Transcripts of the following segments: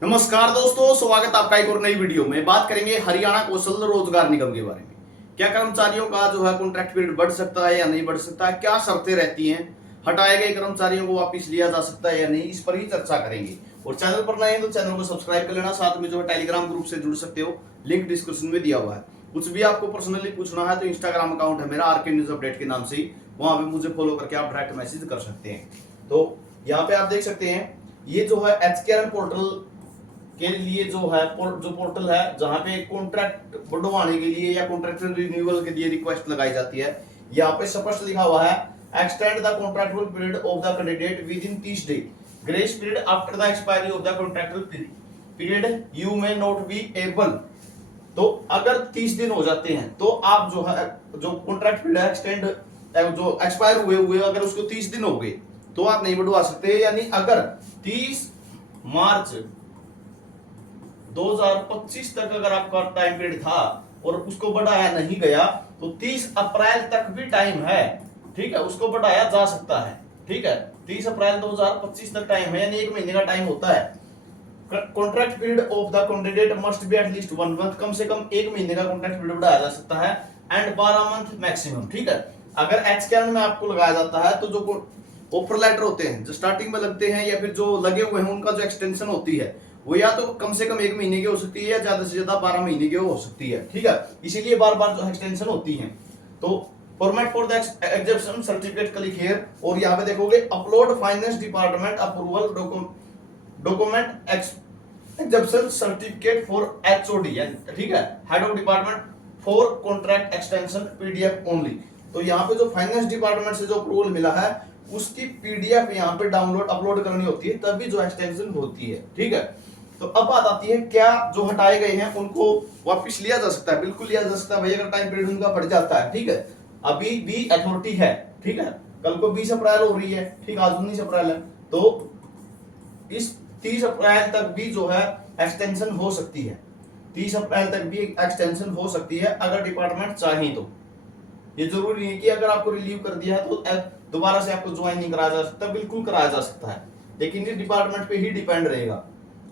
नमस्कार दोस्तों, स्वागत आपका एक और नई वीडियो में। बात करेंगे हरियाणा कौशल रोजगार निगम के बारे में। क्या कर्मचारियों का जो है कॉन्ट्रैक्ट पीरियड बढ़ सकता है या नहीं बढ़ सकता है, क्या शर्तें रहती हैं, हटाए गए कर्मचारियों को वापस लिया जा सकता है या नहीं, इस पर ही चर्चा करेंगे। और चैनल पर नए हैं तो चैनल को सब्सक्राइब कर लेना, साथ में जो है टेलीग्राम ग्रुप से जुड़ सकते हो, लिंक डिस्क्रिप्शन में दिया हुआ है। कुछ भी आपको पर्सनली पूछना है तो इंस्टाग्राम अकाउंट है मेरा आरके न्यूज अपडेट के नाम से ही, वहां पे मुझे फॉलो करके आप डायरेक्ट मैसेज कर सकते हैं। तो यहाँ पे आप देख सकते हैं, ये जो है एचकेआरएन पोर्टल के लिए जो है जो पोर्टल है जहां पे कॉन्ट्रैक्ट बढ़वाने के लिए या कॉन्ट्रैक्ट रिन्यूअल के लिए रिक्वेस्ट लगाई जाती है। यहाँ पे स्पष्ट लिखा हुआ है, extend the contractual period of the candidate with in 30 day, grace period after the expiry of the contractual period you may not be able. तो अगर 30 दिन हो जाते हैं तो आप जो है जो कॉन्ट्रैक्ट पीरियड एक्सटेंड जो एक्सपायर हुए अगर उसको 30 दिन हो गए तो आप नहीं बढ़वा सकते। यानी अगर 30 मार्च 2025 तक अगर आपका टाइम पीरियड था और उसको बढ़ाया नहीं गया तो 30 अप्रैल तक भी टाइम है, ठीक है, उसको बढ़ाया जा सकता है। ठीक है, 30 अप्रैल 2025 तक टाइम है, यानी 1 महीने का टाइम होता है। Contract period of the candidate must be at least 1 month, कम से कम 1 महीने का कॉन्ट्रैक्ट पीरियड बढ़ाया जा सकता है, एंड 12 मंथ मैक्सिमम। ठीक है, अगर एचकेआरएन में आपको लगाया जाता है तो जो ऑफर लेटर होते हैं जो स्टार्टिंग में लगते हैं या फिर जो लगे हुए हैं उनका जो एक्सटेंशन होती है वो या तो कम से कम 1 महीने की हो सकती है या ज्यादा से ज्यादा 12 महीने की हो सकती है। ठीक है, इसीलिए बार बार जो एक्सटेंशन होती है। तो format for the exemption certificate click here, और यहाँ पे देखोगे upload finance department approval document exemption certificate for HOD, ठीक है, head of department for contract extension PDF only. तो यहाँ पे जो फाइनेंस डिपार्टमेंट से जो अप्रूवल मिला है उसकी पीडीएफ यहाँ पे डाउनलोड अपलोड करनी होती है, तभी जो एक्सटेंशन होती है। ठीक है, तो अब बात आती है क्या जो हटाए गए हैं उनको वापस लिया जा सकता है? बिल्कुल लिया जा सकता है भाई, अगर टाइम पीरियड उनका बढ़ जाता है। ठीक है, अभी भी अथॉरिटी है, ठीक है, कल को 20 अप्रैल हो रही है, ठीक, आज 19 अप्रैल है, तो इस 30 अप्रैल तक भी जो है एक्सटेंशन हो सकती है। 30 अप्रैल तक भी एक्सटेंशन हो सकती है अगर डिपार्टमेंट चाहे तो। ये जरूरी नहीं कि अगर आपको रिलीव कर दिया है तो दोबारा से आपको ज्वाइन नहीं कराया जा सकता, बिल्कुल कराया जा सकता है, लेकिन ये डिपार्टमेंट पे ही डिपेंड रहेगा।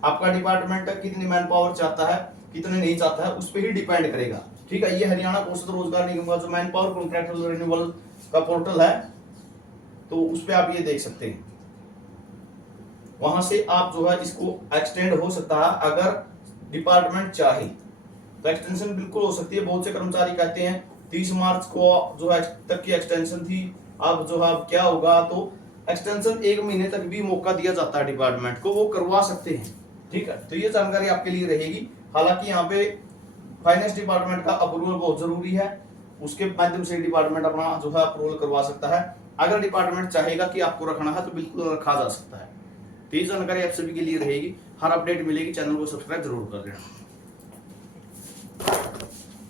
आपका डिपार्टमेंट कितनी मैन पावर चाहता है कितने नहीं चाहता है उस पर ही डिपेंड करेगा। ठीक है, ये हरियाणा कौशल रोजगार निगम का जो मैन पावर कॉन्ट्रैक्चुअल रिन्यूअल का पोर्टल है, तो उस पर आप ये देख सकते हैं, वहां से आप जो है इसको एक्सटेंड हो सकता है अगर डिपार्टमेंट चाहे तो। एक्सटेंशन बिल्कुल हो सकती है। बहुत से कर्मचारी कहते हैं 30 मार्च को जो है तक की एक्सटेंशन थी, अब जो है अब क्या होगा, तो एक्सटेंशन 1 महीने तक भी मौका दिया जाता है डिपार्टमेंट को, वो करवा सकते हैं। ठीक है, तो ये जानकारी आपके लिए रहेगी। हालांकि यहाँ पे फाइनेंस डिपार्टमेंट का अप्रूवल बहुत जरूरी है, उसके माध्यम से डिपार्टमेंट अपना जो है अप्रूवल करवा सकता है। अगर डिपार्टमेंट चाहेगा कि आपको रखना है तो बिल्कुल रखा जा सकता है। तो ये जानकारी आप सभी के लिए रहेगी। हर अपडेट मिलेगी, चैनल को सब्सक्राइब जरूर कर देना।